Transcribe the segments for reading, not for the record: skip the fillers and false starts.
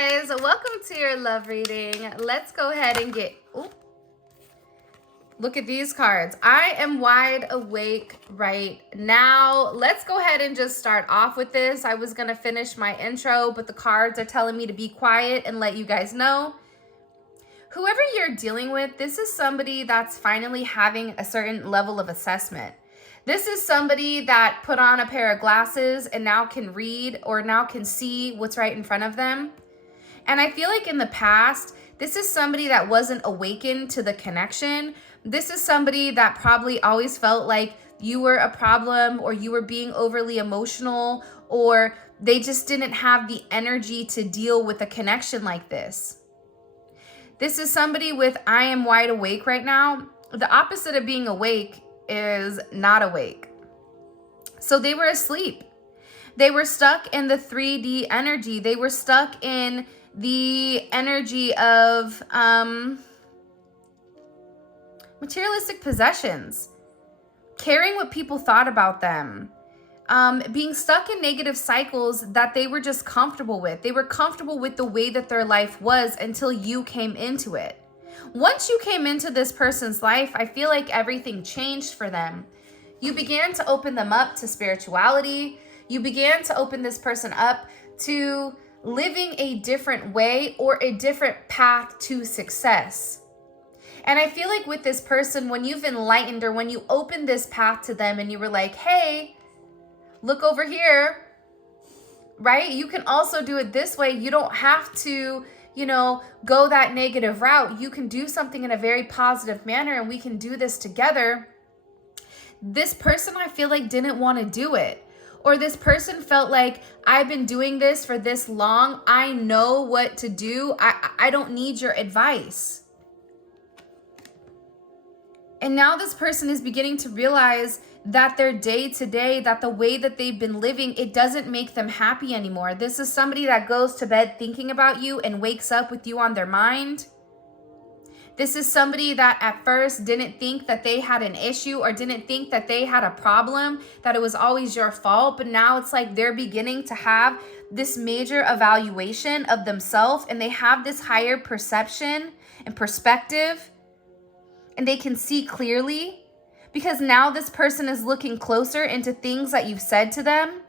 guys, welcome to your love reading. Let's go ahead and look at these cards. I am wide awake right now. Let's go ahead and just start off with this. I was gonna finish my intro, but the cards are telling me to be quiet and let you guys know. Whoever you're dealing with, this is somebody that's finally having a certain level of assessment. This is somebody that put on a pair of glasses and now can read or now can see what's right in front of them. And I feel like in the past, this is somebody that wasn't awakened to the connection. This is somebody that probably always felt like you were a problem or you were being overly emotional, or they just didn't have the energy to deal with a connection like this. This is somebody with I am wide awake right now. The opposite of being awake is not awake. So they were asleep. They were stuck in the 3D energy. They were stuck in the energy of materialistic possessions, caring what people thought about them, being stuck in negative cycles that they were just comfortable with. They were comfortable with the way that their life was until you came into it. Once you came into this person's life, I feel like everything changed for them. You began to open them up to spirituality. You began to open this person up to living a different way or a different path to success. And I feel like with this person, when you've enlightened or when you opened this path to them and you were like, hey, look over here, right? You can also do it this way. You don't have to, go that negative route. You can do something in a very positive manner and we can do this together. This person, I feel like, didn't want to do it. Or this person felt like, I've been doing this for this long. I know what to do. I don't need your advice. And now this person is beginning to realize that their day to day, that the way that they've been living, it doesn't make them happy anymore. This is somebody that goes to bed thinking about you and wakes up with you on their mind. This is somebody that at first didn't think that they had an issue or didn't think that they had a problem, that it was always your fault. But now it's like they're beginning to have this major evaluation of themselves and they have this higher perception and perspective and they can see clearly because now this person is looking closer into things that you've said to them.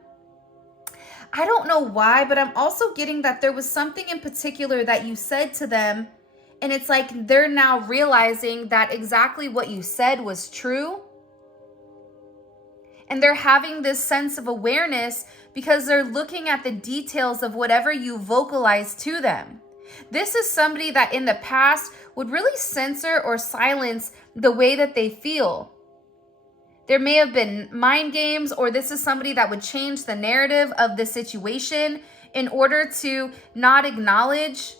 I don't know why, but I'm also getting that there was something in particular that you said to them. And it's like they're now realizing that exactly what you said was true. And they're having this sense of awareness because they're looking at the details of whatever you vocalized to them. This is somebody that in the past would really censor or silence the way that they feel. There may have been mind games, or this is somebody that would change the narrative of the situation in order to not acknowledge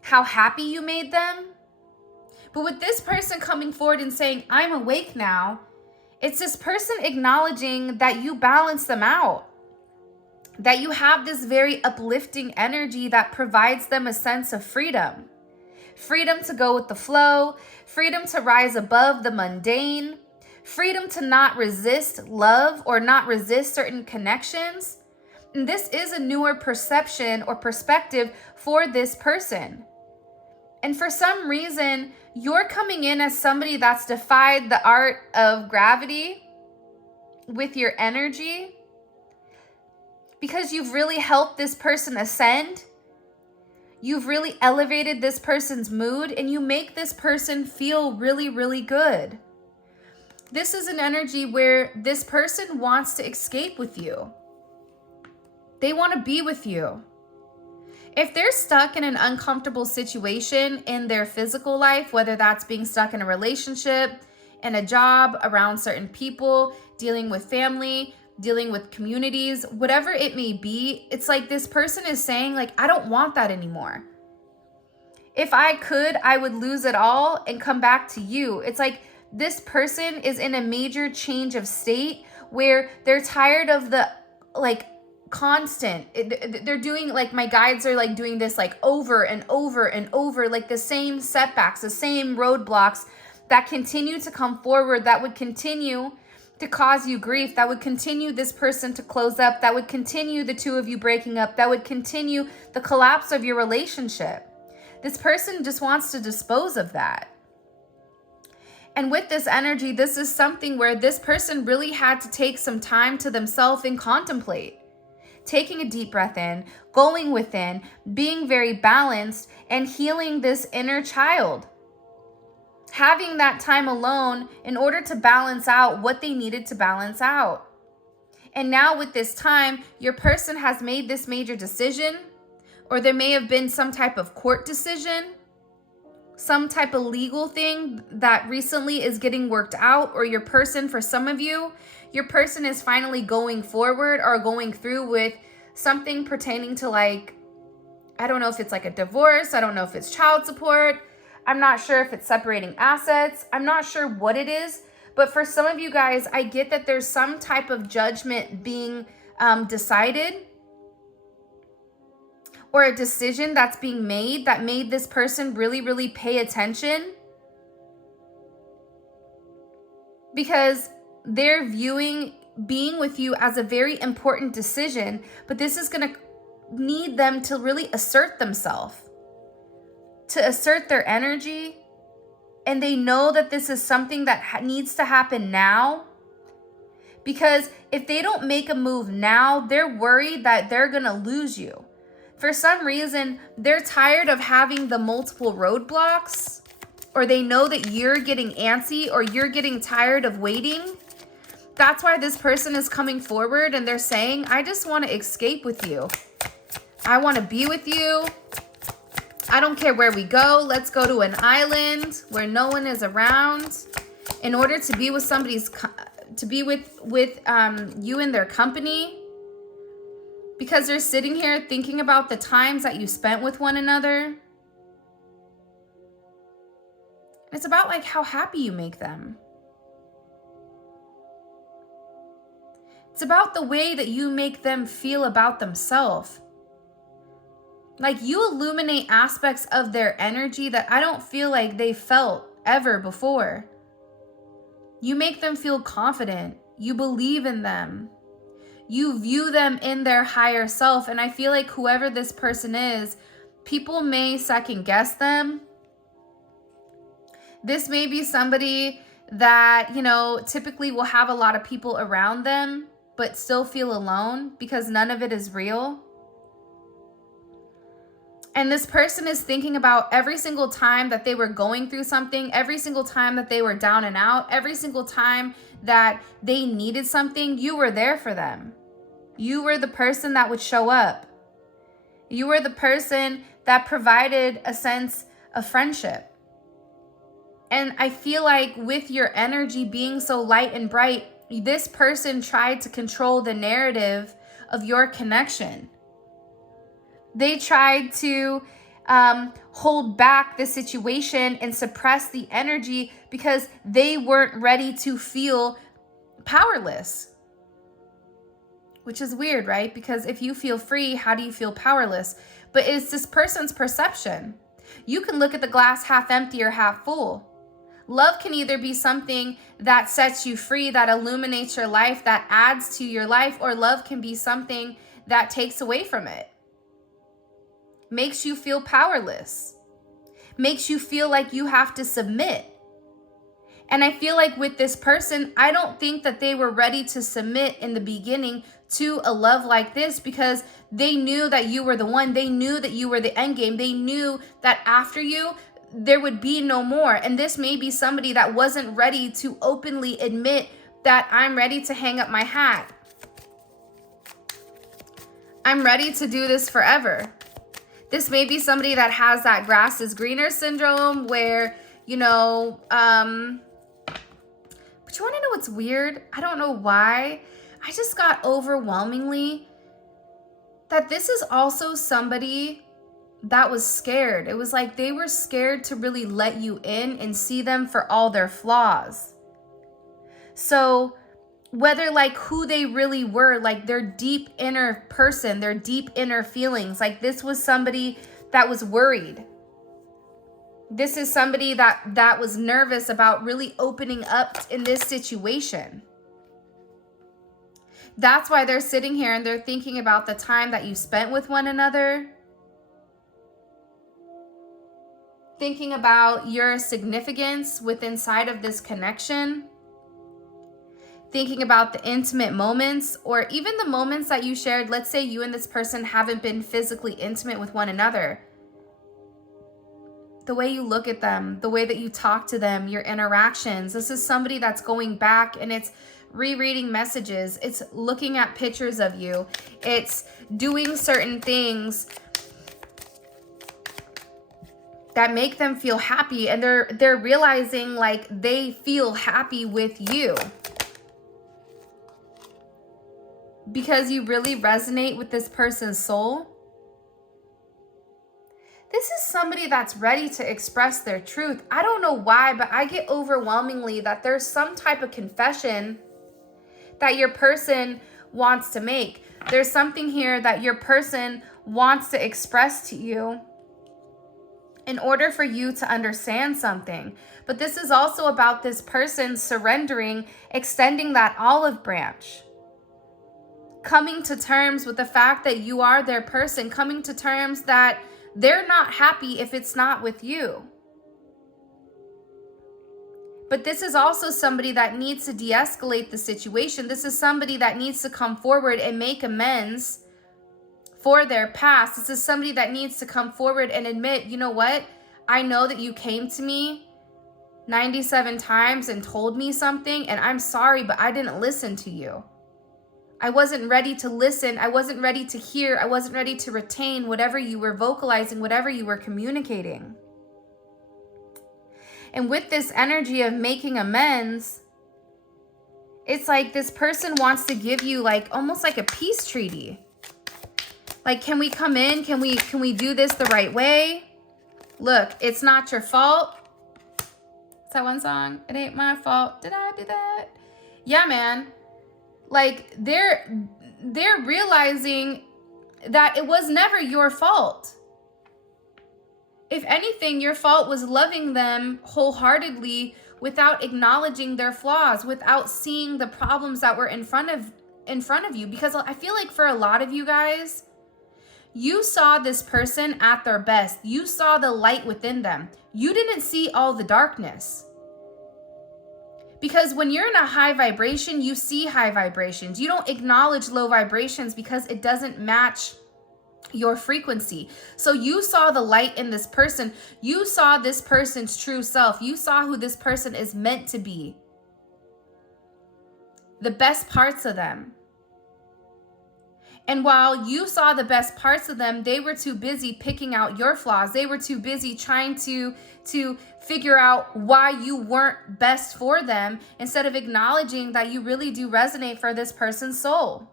how happy you made them. But with this person coming forward and saying, I'm awake now, it's this person acknowledging that you balance them out, that you have this very uplifting energy that provides them a sense of freedom. Freedom to go with the flow, freedom to rise above the mundane, freedom to not resist love or not resist certain connections. And this is a newer perception or perspective for this person. And for some reason, you're coming in as somebody that's defied the art of gravity with your energy because you've really helped this person ascend. You've really elevated this person's mood and you make this person feel really, really good. This is an energy where this person wants to escape with you. They want to be with you. If they're stuck in an uncomfortable situation in their physical life, whether that's being stuck in a relationship, in a job, around certain people, dealing with family, dealing with communities, whatever it may be, it's like this person is saying, like, I don't want that anymore. If I could, I would lose it all and come back to you. It's like this person is in a major change of state where they're tired of the constant. They're doing, like, my guides are like doing this like over and over and over, like the same setbacks, the same roadblocks that continue to come forward, that would continue to cause you grief, that would continue this person to close up, that would continue the two of you breaking up, that would continue the collapse of your relationship. This person just wants to dispose of that. And with this energy, this is something where this person really had to take some time to themselves and contemplate. Taking a deep breath in, going within, being very balanced, and healing this inner child. Having that time alone in order to balance out what they needed to balance out. And now with this time, your person has made this major decision, or there may have been some type of court decision, some type of legal thing that recently is getting worked out, or your person, for some of you, your person is finally going forward or going through with something pertaining to, like, I don't know if it's like a divorce, I don't know if it's child support, I'm not sure if it's separating assets, I'm not sure what it is, but for some of you guys, I get that there's some type of judgment being decided, or a decision that's being made that made this person really, really pay attention, because they're viewing being with you as a very important decision, but this is going to need them to really assert themselves, to assert their energy, and they know that this is something that needs to happen now, because if they don't make a move now, they're worried that they're going to lose you. For some reason, they're tired of having the multiple roadblocks, or they know that you're getting antsy or you're getting tired of waiting. That's why this person is coming forward and they're saying, I just want to escape with you. I want to be with you. I don't care where we go. Let's go to an island where no one is around in order to be with you in their company. Because they're sitting here thinking about the times that you spent with one another. It's about like how happy you make them. It's about the way that you make them feel about themselves. Like you illuminate aspects of their energy that I don't feel like they felt ever before. You make them feel confident. You believe in them. You view them in their higher self. And I feel like whoever this person is, people may second guess them. This may be somebody that, typically will have a lot of people around them, but still feel alone because none of it is real. And this person is thinking about every single time that they were going through something, every single time that they were down and out, every single time that they needed something, you were there for them. You were the person that would show up. You were the person that provided a sense of friendship. And I feel like with your energy being so light and bright, this person tried to control the narrative of your connection. They tried to hold back the situation and suppress the energy because they weren't ready to feel powerless. Which is weird, right? Because if you feel free, how do you feel powerless? But it's this person's perception. You can look at the glass half empty or half full. Love can either be something that sets you free, that illuminates your life, that adds to your life, or love can be something that takes away from it. Makes you feel powerless. Makes you feel like you have to submit. And I feel like with this person, I don't think that they were ready to submit in the beginning to a love like this because they knew that you were the one. They knew that you were the end game. They knew that after you, there would be no more. And this may be somebody that wasn't ready to openly admit that I'm ready to hang up my hat. I'm ready to do this forever. This may be somebody that has that grass is greener syndrome where, but you want to know what's weird? I don't know why. I just got overwhelmingly that this is also somebody that was scared. It was like they were scared to really let you in and see them for all their flaws. So whether like who they really were, like their deep inner person, their deep inner feelings, like this was somebody that was worried. This is somebody that was nervous about really opening up in this situation. That's why they're sitting here and they're thinking about the time that you spent with one another. Thinking about your significance inside of this connection. Thinking about the intimate moments, or even the moments that you shared. Let's say you and this person haven't been physically intimate with one another. The way you look at them, the way that you talk to them, your interactions. This is somebody that's going back and it's rereading messages. It's looking at pictures of you. It's doing certain things that make them feel happy, and they're realizing like they feel happy with you because you really resonate with this person's soul. This is somebody that's ready to express their truth. I don't know why, but I get overwhelmingly that there's some type of confession that your person wants to make. There's something here that your person wants to express to you in order for you to understand something. But this is also about this person surrendering, extending that olive branch, coming to terms with the fact that you are their person, coming to terms that they're not happy if it's not with you. But this is also somebody that needs to de-escalate the situation. This is somebody that needs to come forward and make amends for their past. This is somebody that needs to come forward and admit, you know what? I know that you came to me 97 times and told me something, and I'm sorry, but I didn't listen to you. I wasn't ready to listen. I wasn't ready to hear. I wasn't ready to retain whatever you were vocalizing, whatever you were communicating. And with this energy of making amends, it's like this person wants to give you like almost like a peace treaty. Like, can we come in? Can we do this the right way? Look, it's not your fault. Is that one song? It ain't my fault. Did I do that? Yeah, man. Like they're realizing that it was never your fault. If anything, your fault was loving them wholeheartedly without acknowledging their flaws, without seeing the problems that were in front of you. Because I feel like for a lot of you guys, you saw this person at their best. You saw the light within them. You didn't see all the darkness. Because when you're in a high vibration, you see high vibrations. You don't acknowledge low vibrations because it doesn't match your frequency. So you saw the light in this person. You saw this person's true self. You saw who this person is meant to be. The best parts of them. And while you saw the best parts of them, they were too busy picking out your flaws. They were too busy trying to figure out why you weren't best for them, instead of acknowledging that you really do resonate for this person's soul.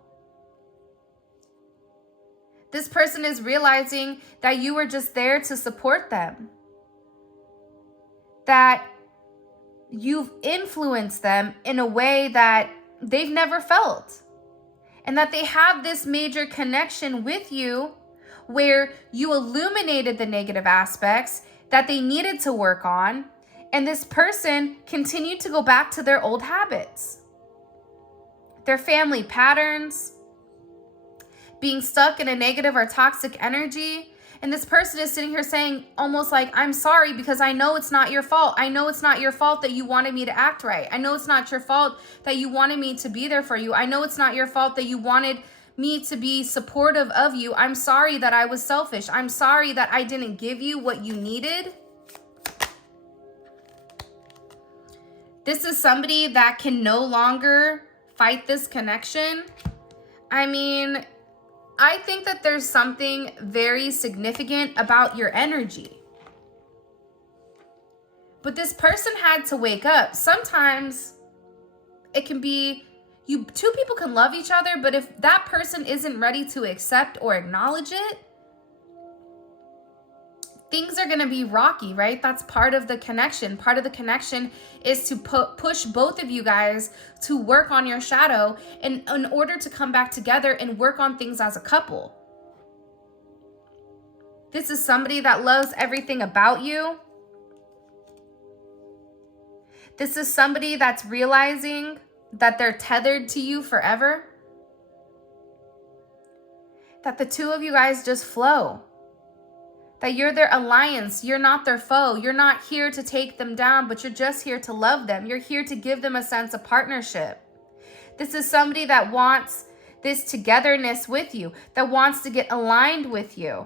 This person is realizing that you were just there to support them. That you've influenced them in a way that they've never felt. And that they have this major connection with you where you illuminated the negative aspects that they needed to work on. And this person continued to go back to their old habits, their family patterns, being stuck in a negative or toxic energy. And this person is sitting here saying almost like, I'm sorry because I know it's not your fault. I know it's not your fault that you wanted me to act right. I know it's not your fault that you wanted me to be there for you. I know it's not your fault that you wanted me to be supportive of you. I'm sorry that I was selfish. I'm sorry that I didn't give you what you needed. This is somebody that can no longer fight this connection. I mean, I think that there's something very significant about your energy. But this person had to wake up. Sometimes it can be two people can love each other, but if that person isn't ready to accept or acknowledge it, things are going to be rocky, right? That's part of the connection. Part of the connection is to push both of you guys to work on your shadow in order to come back together and work on things as a couple. This is somebody that loves everything about you. This is somebody that's realizing that they're tethered to you forever. that the two of you guys just flow. That you're their alliance. You're not their foe. You're not here to take them down, but you're just here to love them. You're here to give them a sense of partnership. This is somebody that wants this togetherness with you, that wants to get aligned with you,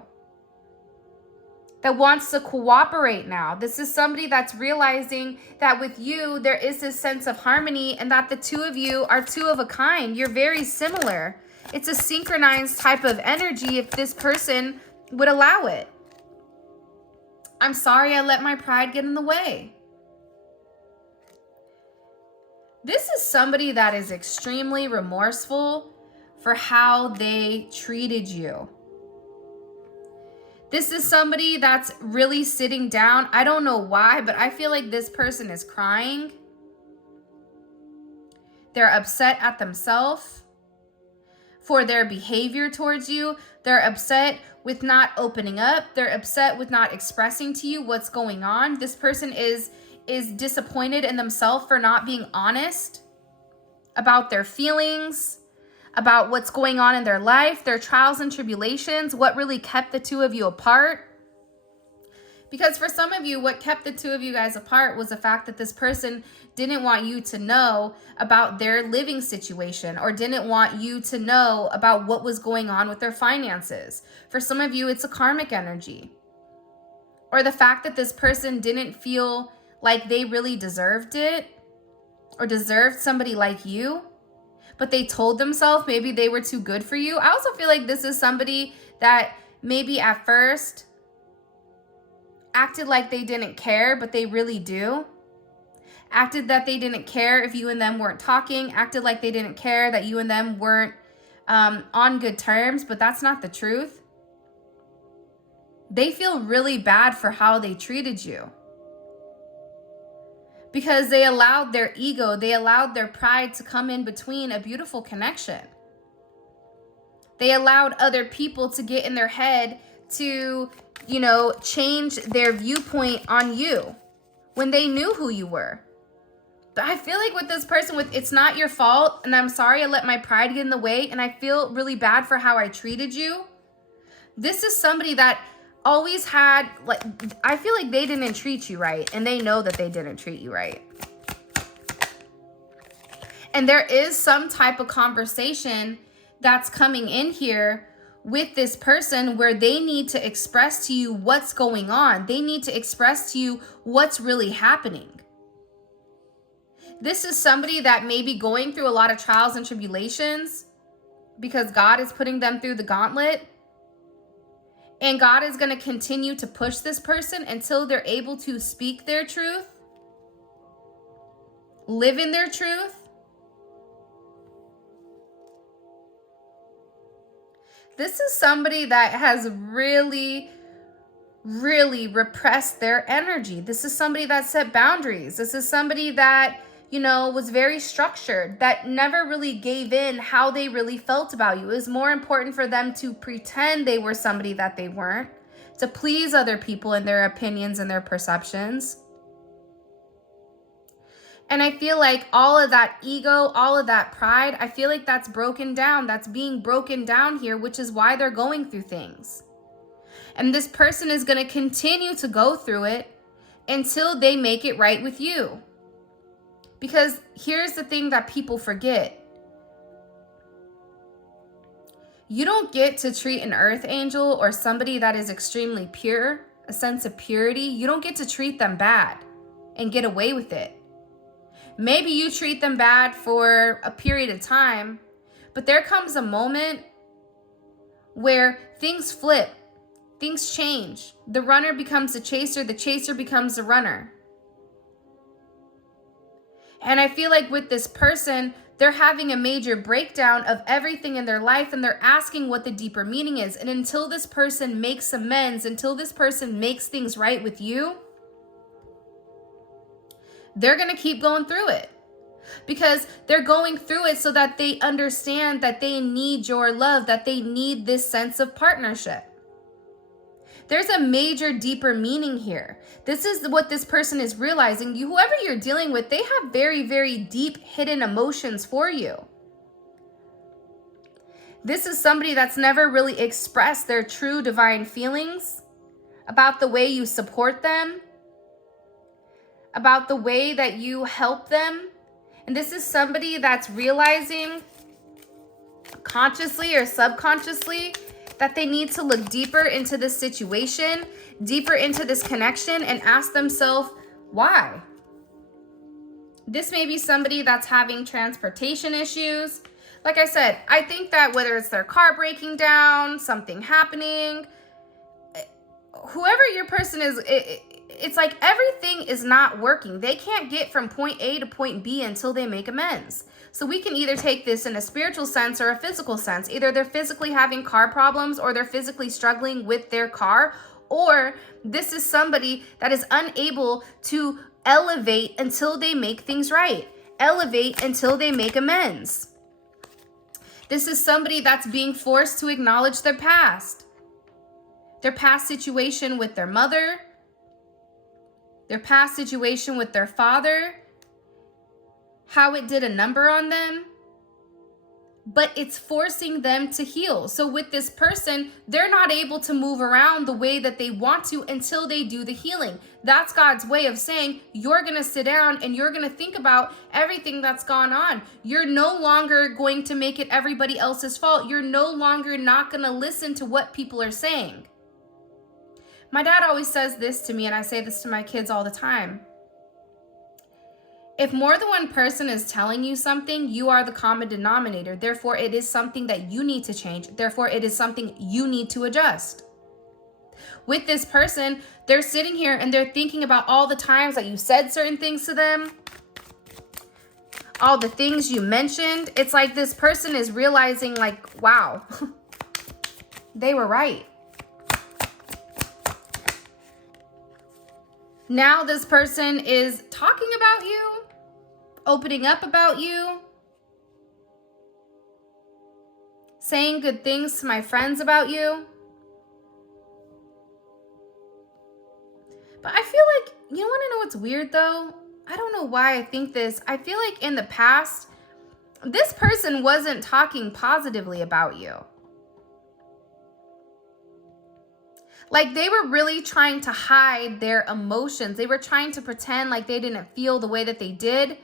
that wants to cooperate now. This is somebody that's realizing that with you, there is this sense of harmony and that the two of you are two of a kind. You're very similar. It's a synchronized type of energy if this person would allow it. I'm sorry I let my pride get in the way. This is somebody that is extremely remorseful for how they treated you. This is somebody that's really sitting down. I don't know why, but I feel like this person is crying. They're upset at themselves for their behavior towards you. They're upset with not opening up. They're upset with not expressing to you what's going on. This person is disappointed in themselves for not being honest about their feelings, about what's going on in their life, their trials and tribulations, what really kept the two of you apart. Because for some of you, what kept the two of you guys apart was the fact that this person didn't want you to know about their living situation or didn't want you to know about what was going on with their finances. For some of you, it's a karmic energy. Or the fact that this person didn't feel like they really deserved it or deserved somebody like you, but they told themselves maybe they were too good for you. I also feel like this is somebody that maybe at first acted like they didn't care, but they really do. Acted that they didn't care if you and them weren't talking. Acted like they didn't care that you and them weren't on good terms, but that's not the truth. They feel really bad for how they treated you. Because they allowed their ego, they allowed their pride to come in between a beautiful connection. They allowed other people to get in their head to, change their viewpoint on you when they knew who you were. But I feel like with this person, it's not your fault, and I'm sorry I let my pride get in the way, and I feel really bad for how I treated you. This is somebody that always had, I feel like they didn't treat you right, and they know that they didn't treat you right. And there is some type of conversation that's coming in here with this person where they need to express to you what's going on. They need to express to you what's really happening. This is somebody that may be going through a lot of trials and tribulations because God is putting them through the gauntlet. And God is going to continue to push this person until they're able to speak their truth, live in their truth. This is somebody that has really, really repressed their energy. This is somebody that set boundaries. This is somebody that, was very structured, that never really gave in how they really felt about you. It was more important for them to pretend they were somebody that they weren't, to please other people and their opinions and their perceptions. And I feel like all of that ego, all of that pride, I feel like that's broken down. That's being broken down here, which is why they're going through things. And this person is going to continue to go through it until they make it right with you. Because here's the thing that people forget. You don't get to treat an earth angel or somebody that is extremely pure, a sense of purity. You don't get to treat them bad and get away with it. Maybe you treat them bad for a period of time, but there comes a moment where things flip, things change. The runner becomes the chaser becomes the runner. And I feel like with this person, they're having a major breakdown of everything in their life, and they're asking what the deeper meaning is. And until this person makes amends, until this person makes things right with you, they're going to keep going through it. Because they're going through it so that they understand that they need your love, that they need this sense of partnership. There's a major, deeper meaning here. This is what this person is realizing. Whoever you're dealing with, they have very, very deep hidden emotions for you. This is somebody that's never really expressed their true divine feelings about the way you support them, about the way that you help them. And this is somebody that's realizing consciously or subconsciously that they need to look deeper into this situation, deeper into this connection, and ask themselves, why? This may be somebody that's having transportation issues. Like I said, I think that whether it's their car breaking down, something happening, whoever your person is, it's like everything is not working. They can't get from point A to point B until they make amends. So we can either take this in a spiritual sense or a physical sense. Either they're physically having car problems, or they're physically struggling with their car, or this is somebody that is unable to elevate until they make things right. Elevate until they make amends. This is somebody that's being forced to acknowledge their past situation with their mother, their past situation with their father, how it did a number on them, but it's forcing them to heal. So with this person, they're not able to move around the way that they want to until they do the healing. That's God's way of saying, you're going to sit down and you're going to think about everything that's gone on. You're no longer going to make it everybody else's fault. You're no longer not going to listen to what people are saying. My dad always says this to me, and I say this to my kids all the time. If more than one person is telling you something, you are the common denominator. Therefore, it is something that you need to change. Therefore, it is something you need to adjust. With this person, they're sitting here and they're thinking about all the times that you said certain things to them, all the things you mentioned. It's like this person is realizing, like, wow, they were right. Now this person is talking about you, opening up about you, saying good things to my friends about you. But I feel like, you want to know what's weird though? I don't know why I think this. I feel like in the past, this person wasn't talking positively about you. Like they were really trying to hide their emotions. They were trying to pretend like they didn't feel the way that they did.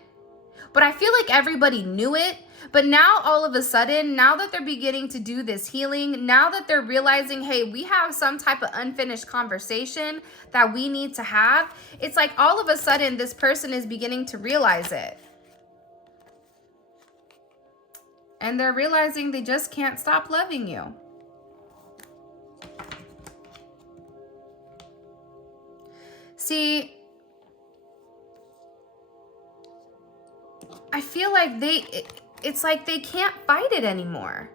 But I feel like everybody knew it. But now all of a sudden, now that they're beginning to do this healing, now that they're realizing, hey, we have some type of unfinished conversation that we need to have, it's like all of a sudden this person is beginning to realize it. And they're realizing they just can't stop loving you. See, I feel like it's like they can't fight it anymore.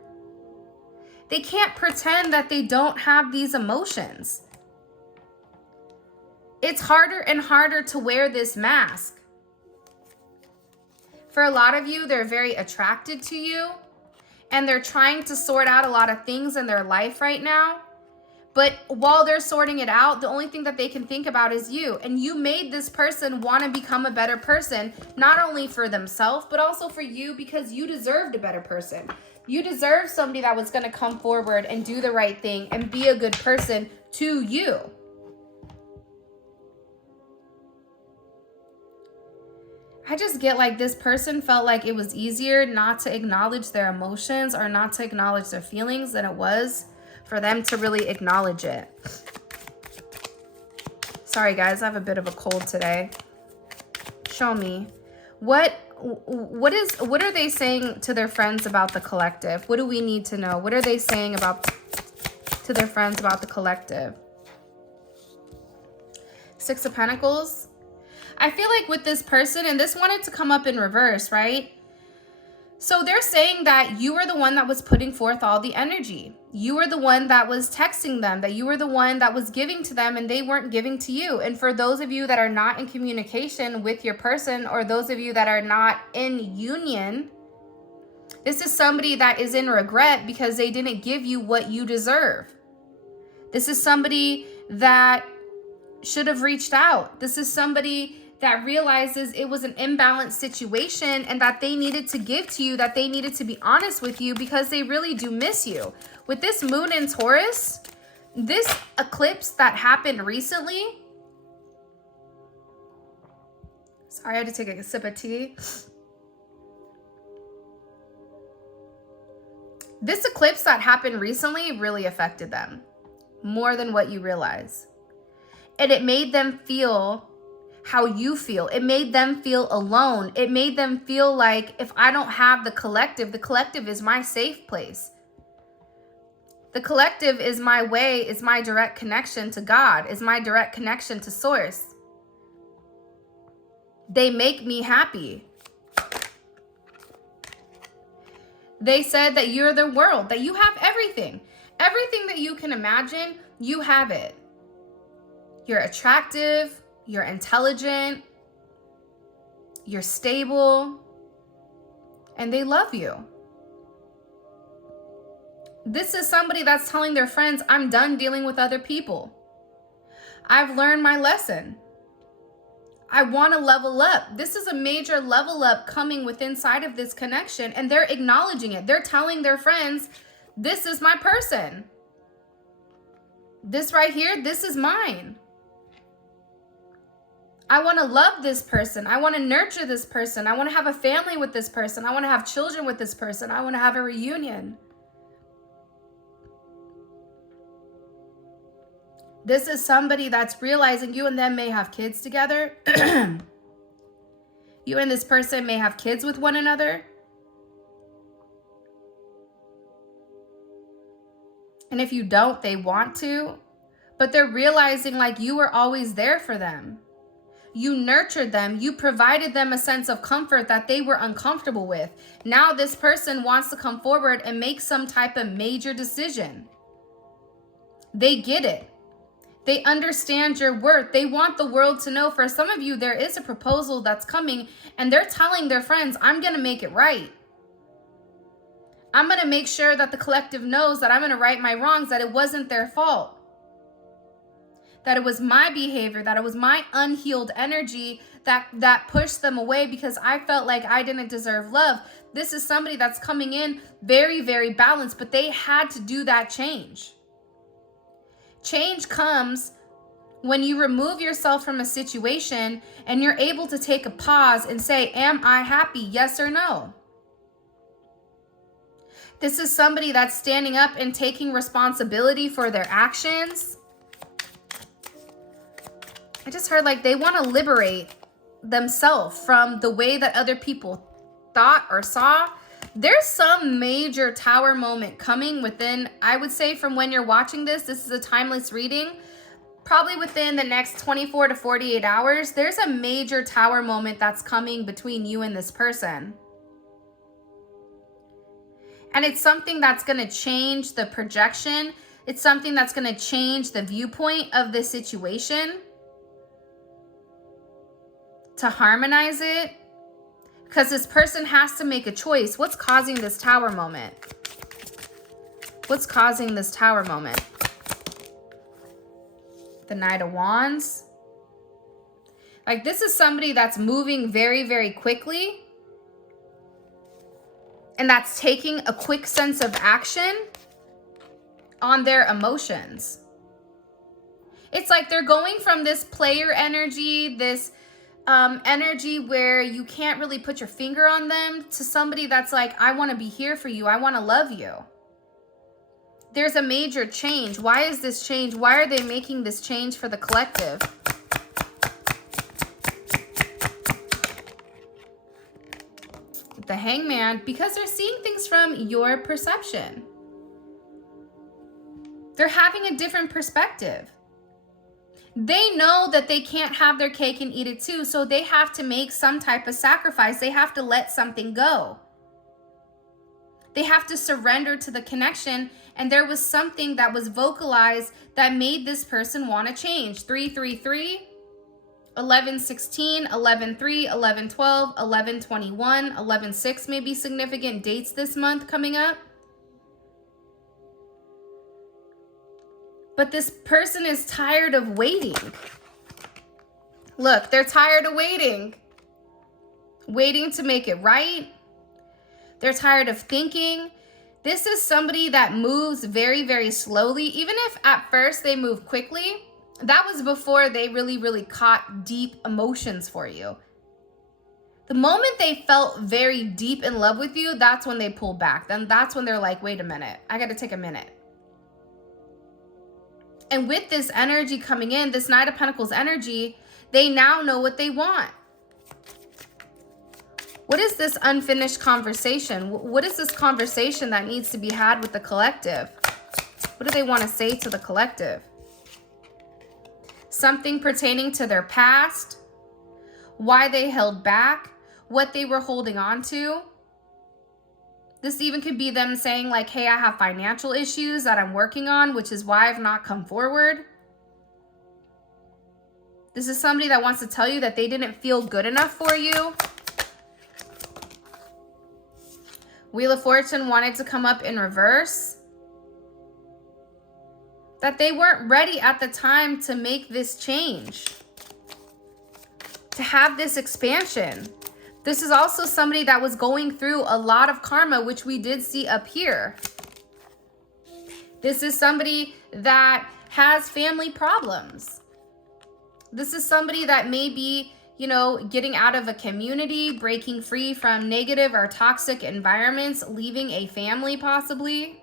They can't pretend that they don't have these emotions. It's harder and harder to wear this mask. For a lot of you, they're very attracted to you, and they're trying to sort out a lot of things in their life right now. But while they're sorting it out, the only thing that they can think about is you. And you made this person want to become a better person, not only for themselves, but also for you, because you deserved a better person. You deserve somebody that was going to come forward and do the right thing and be a good person to you. I just get like this person felt like it was easier not to acknowledge their emotions or not to acknowledge their feelings than it was for them to really acknowledge it. Sorry guys, I have a bit of a cold today. Show me. What are they saying to their friends about the collective? What do we need to know? What are they saying to their friends about the collective? Six of Pentacles. I feel like with this person, and this wanted to come up in reverse, right? So they're saying that you were the one that was putting forth all the energy. You were the one that was texting them, that you were the one that was giving to them and they weren't giving to you. And for those of you that are not in communication with your person, or those of you that are not in union, this is somebody that is in regret because they didn't give you what you deserve. This is somebody that should have reached out. This is somebody that realizes it was an imbalanced situation and that they needed to give to you, that they needed to be honest with you because they really do miss you. With this moon in Taurus, this eclipse that happened recently, sorry, I had to take a sip of tea. This eclipse that happened recently really affected them more than what you realize. And it made them feel how you feel. It made them feel alone. It made them feel like, if I don't have the collective is my safe place. The collective is my way, is my direct connection to God, is my direct connection to source. They make me happy. They said that you're the world, that you have everything. Everything that you can imagine, you have it. You're attractive, you're intelligent, you're stable, and they love you. This is somebody that's telling their friends, I'm done dealing with other people. I've learned my lesson. I want to level up. This is a major level up coming with inside of this connection, and they're acknowledging it. They're telling their friends, this is my person. This right here, this is mine. I want to love this person. I want to nurture this person. I want to have a family with this person. I want to have children with this person. I want to have a reunion. This is somebody that's realizing you and them may have kids together. You and this person may have kids with one another. And if you don't, they want to. But they're realizing like you were always there for them. You nurtured them. You provided them a sense of comfort that they were uncomfortable with. Now this person wants to come forward and make some type of major decision. They get it. They understand your worth. They want the world to know. For some of you, there is a proposal that's coming and they're telling their friends, I'm going to make it right. I'm going to make sure that the collective knows that I'm going to right my wrongs, that it wasn't their fault. That it was my behavior, that it was my unhealed energy that pushed them away because I felt like I didn't deserve love. This is somebody that's coming in very, very balanced, but they had to do that change. Change comes when you remove yourself from a situation and you're able to take a pause and say, am I happy? Yes or no? This is somebody that's standing up and taking responsibility for their actions. I just heard like they want to liberate themselves from the way that other people thought or saw. There's some major tower moment coming within, I would say from when you're watching this is a timeless reading, probably within the next 24 to 48 hours, there's a major tower moment that's coming between you and this person. And it's something that's going to change the projection. It's something that's going to change the viewpoint of the situation to harmonize it. Because this person has to make a choice. What's causing this tower moment? What's causing this tower moment? The Knight of Wands. Like this is somebody that's moving very, very quickly. And that's taking a quick sense of action on their emotions. It's like they're going from this player energy, this energy where you can't really put your finger on them, to somebody that's like, I want to be here for you. I want to love you. There's a major change. Why is this change? Why are they making this change for the collective? The Hangman, because they're seeing things from your perception. They're having a different perspective. They know that they can't have their cake and eat it too, so they have to make some type of sacrifice. They have to let something go. They have to surrender to the connection, and there was something that was vocalized that made this person want to change. 333, 1116, 113, 1112, 1121, 116 may be significant dates this month coming up. But this person is tired of waiting. Look, they're tired of waiting to make it right. They're tired of thinking. This is somebody that moves very, very slowly. Even if at first they move quickly, that was before they really, really caught deep emotions for you. The moment they felt very deep in love with you, that's when they pull back. Then that's when they're like, wait a minute, I got to take a minute. And with this energy coming in, this Knight of Pentacles energy, they now know what they want. What is this unfinished conversation? What is this conversation that needs to be had with the collective? What do they want to say to the collective? Something pertaining to their past, why they held back, what they were holding on to. This even could be them saying like, hey, I have financial issues that I'm working on, which is why I've not come forward. This is somebody that wants to tell you that they didn't feel good enough for you. Wheel of Fortune wanted to come up in reverse. That they weren't ready at the time to make this change. To have this expansion. This is also somebody that was going through a lot of karma, which we did see up here. This is somebody that has family problems. This is somebody that may be, you know, getting out of a community, breaking free from negative or toxic environments, leaving a family possibly.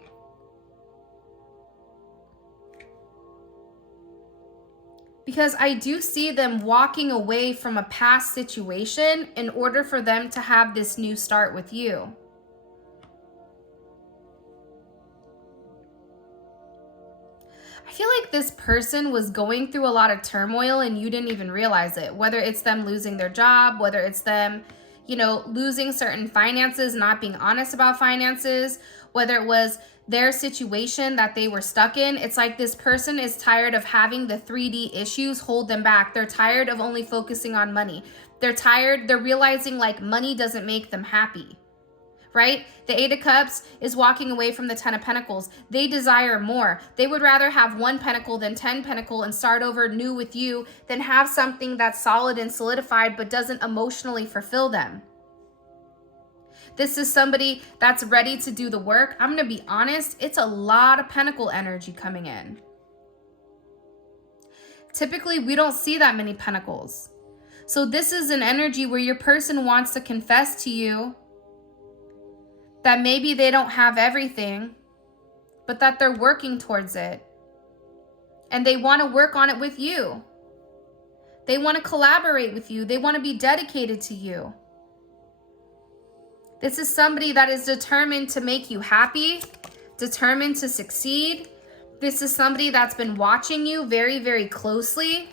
Because I do see them walking away from a past situation in order for them to have this new start with you. I feel like this person was going through a lot of turmoil and you didn't even realize it. Whether it's them losing their job, whether it's them, you know, losing certain finances, not being honest about finances, whether it was their situation that they were stuck in. It's like this person is tired of having the 3D issues hold them back. They're tired of only focusing on money. They're realizing like money doesn't make them happy. Right? The 8 of Cups is walking away from the 10 of Pentacles. They desire more. They would rather have 1 pentacle than 10 pentacle and start over new with you than have something that's solid and solidified but doesn't emotionally fulfill them. This is somebody that's ready to do the work. I'm going to be honest, it's a lot of pentacle energy coming in. Typically, we don't see that many pentacles. So this is an energy where your person wants to confess to you that maybe they don't have everything, but that they're working towards it. And they want to work on it with you. They want to collaborate with you. They want to be dedicated to you. This is somebody that is determined to make you happy, determined to succeed. This is somebody that's been watching you very, very closely,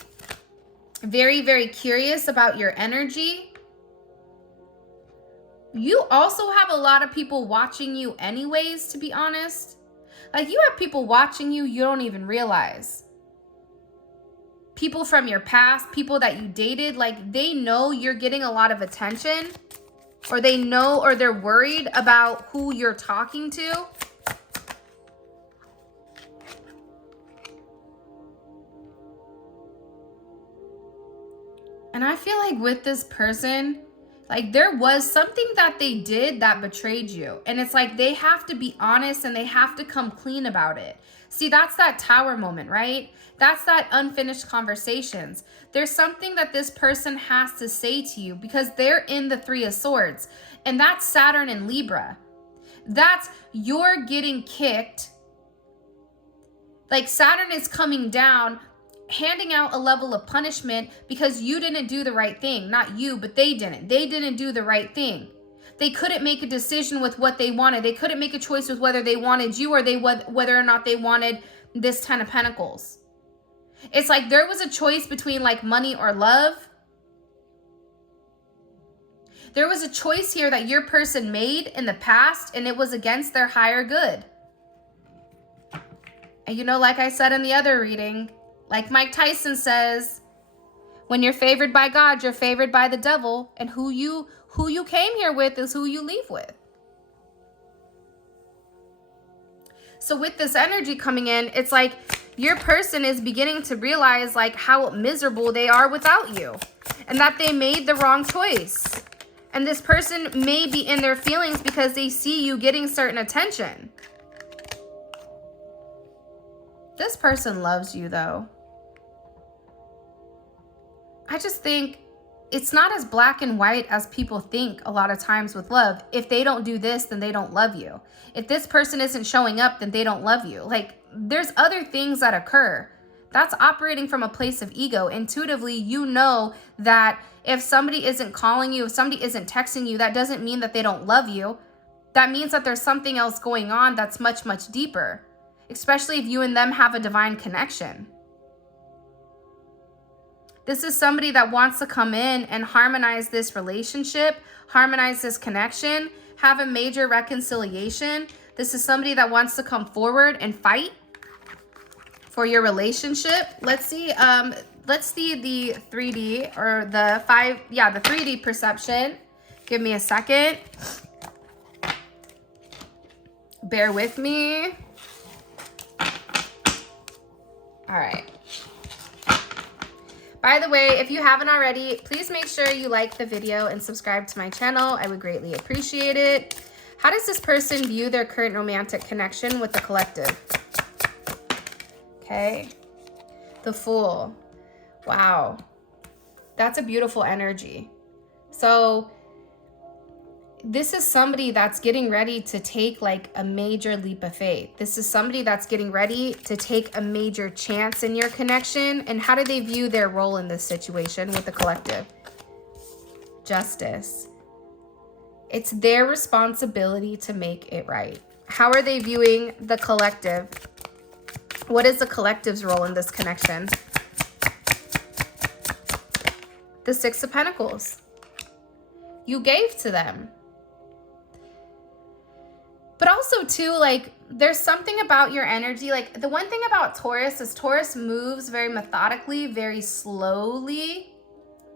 very, very curious about your energy. You also have a lot of people watching you anyways, to be honest. Like, you have people watching you don't even realize. People from your past, people that you dated, like, they know you're getting a lot of attention, or they know, or they're worried about who you're talking to. And I feel like with this person, like, there was something that they did that betrayed you. And it's like they have to be honest and they have to come clean about it. See, that's that Tower moment, right? That's that unfinished conversations. There's something that this person has to say to you because they're in the 3 of Swords. And that's Saturn and Libra. That's you're getting kicked. Like, Saturn is coming down, handing out a level of punishment because you didn't do the right thing. Not you, but they didn't. They didn't do the right thing. They couldn't make a decision with what they wanted. They couldn't make a choice with whether they wanted you or whether or not they wanted this 10 of Pentacles. It's like there was a choice between like money or love. There was a choice here that your person made in the past, and it was against their higher good. And you know, like I said in the other reading, like Mike Tyson says, when you're favored by God, you're favored by the devil, and who you came here with is who you leave with. So with this energy coming in, it's like your person is beginning to realize like how miserable they are without you and that they made the wrong choice. And this person may be in their feelings because they see you getting certain attention. This person loves you though. I just think it's not as black and white as people think a lot of times with love. If they don't do this, then they don't love you. If this person isn't showing up, then they don't love you. Like, there's other things that occur. That's operating from a place of ego. Intuitively, you know that if somebody isn't calling you, if somebody isn't texting you, that doesn't mean that they don't love you. That means that there's something else going on that's much, much deeper, especially if you and them have a divine connection. This is somebody that wants to come in and harmonize this relationship, harmonize this connection, have a major reconciliation. This is somebody that wants to come forward and fight for your relationship. Let's see the 3D or the 3D perception. Give me a second. Bear with me. All right. By the way, if you haven't already, please make sure you like the video and subscribe to my channel. I would greatly appreciate it. How does this person view their current romantic connection with the collective? Okay. The Fool. Wow. That's a beautiful energy. So this is somebody that's getting ready to take like a major leap of faith. This is somebody that's getting ready to take a major chance in your connection. And how do they view their role in this situation with the collective? Justice. It's their responsibility to make it right. How are they viewing the collective? What is the collective's role in this connection? The Six of Pentacles. You gave to them. But also too, like, there's something about your energy. Like, the one thing about Taurus is Taurus moves very methodically, very slowly,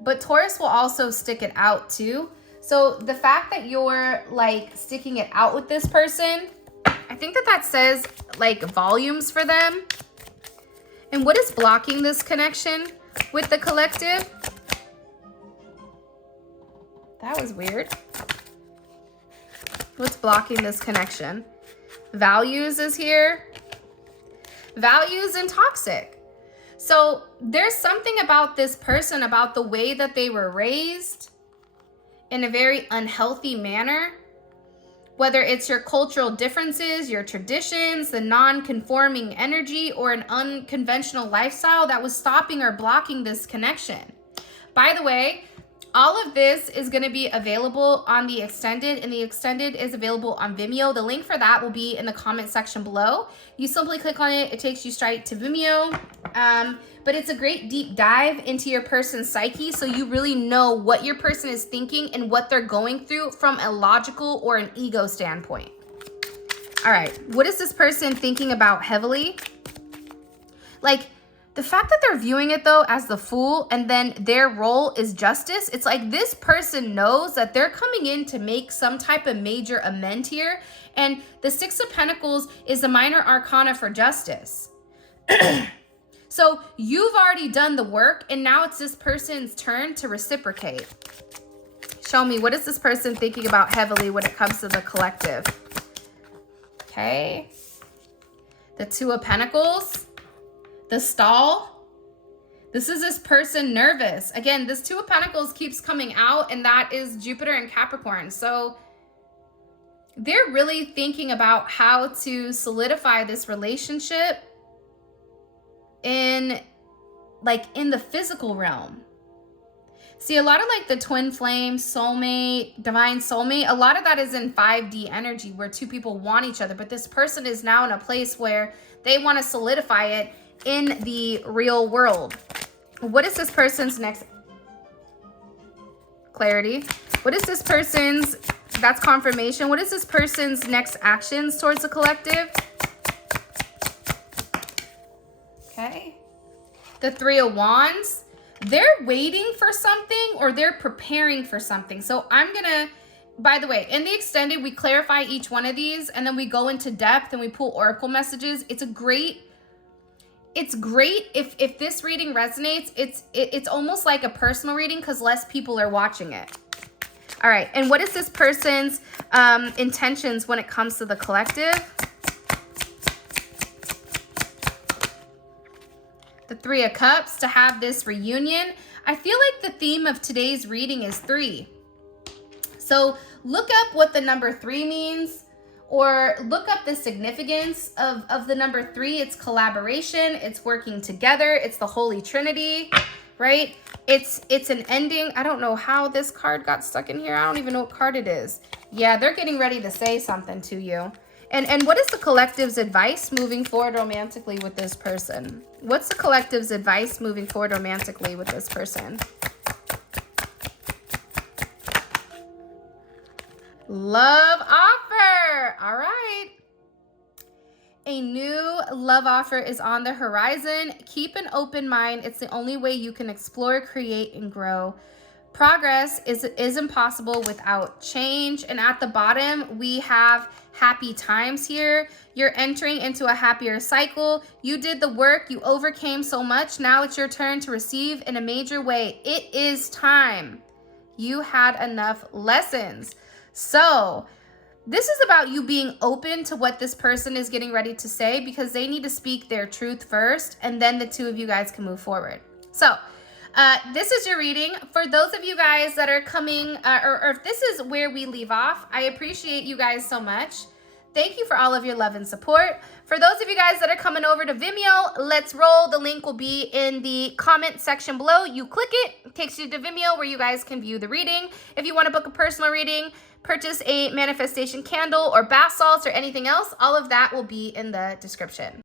but Taurus will also stick it out too. So the fact that you're like sticking it out with this person, I think that says like volumes for them. And what is blocking this connection with the collective? That was weird. What's blocking this connection? Values is here. Values and toxic. So there's something about this person, about the way that they were raised in a very unhealthy manner. Whether it's your cultural differences, your traditions, the non-conforming energy, or an unconventional lifestyle that was stopping or blocking this connection. By the way, all of this is going to be available on the extended, and the extended is available on Vimeo. The link for that will be in the comment section below. You simply click on it. It takes you straight to Vimeo. But it's a great deep dive into your person's psyche, so you really know what your person is thinking and what they're going through from a logical or an ego standpoint. All right, what is this person thinking about heavily? Like, the fact that they're viewing it though as the Fool and then their role is justice, it's like this person knows that they're coming in to make some type of major amend here. And the Six of Pentacles is the minor arcana for justice. So you've already done the work and now it's this person's turn to reciprocate. Show me, what is this person thinking about heavily when it comes to the collective? Okay. The Two of Pentacles. The Stall. This is this person nervous. Again, this Two of Pentacles keeps coming out, and that is Jupiter and Capricorn. So they're really thinking about how to solidify this relationship in the physical realm. See, a lot of like the twin flame, soulmate, divine soulmate, a lot of that is in 5D energy where two people want each other, but this person is now in a place where they want to solidify it in the real world. What is this person's next clarity? What is this person's, that's confirmation. What is this person's next actions towards the collective? Okay. The Three of Wands. They're waiting for something or they're preparing for something. So I'm gonna, by the way, in the extended, we clarify each one of these and then we go into depth and we pull oracle messages. It's it's great if this reading resonates. It's almost like a personal reading because less people are watching it. All right, and what is this person's intentions when it comes to the collective? The Three of Cups, to have this reunion. I feel like the theme of today's reading is 3. So look up what the number 3 means, or look up the significance of the number 3. It's collaboration, it's working together, it's the Holy Trinity, right? It's an ending. I don't know how this card got stuck in here. I don't even know what card it is. Yeah, they're getting ready to say something to you. And what is the collective's advice moving forward romantically with this person? What's the collective's advice moving forward romantically with this person? Love offer. All right. A new love offer is on the horizon. Keep an open mind. It's the only way you can explore, create, and grow. Progress is impossible without change. And at the bottom, we have happy times here. You're entering into a happier cycle. You did the work. You overcame so much. Now it's your turn to receive in a major way. It is time. You had enough lessons. So this is about you being open to what this person is getting ready to say, because they need to speak their truth first, and then the two of you guys can move forward. So this is your reading. For those of you guys that are coming, or if this is where we leave off, I appreciate you guys so much. Thank you for all of your love and support. For those of you guys that are coming over to Vimeo, let's roll. The link will be in the comment section below. You click it, it takes you to Vimeo where you guys can view the reading. If you want to book a personal reading, purchase a manifestation candle or bath salts or anything else, all of that will be in the description.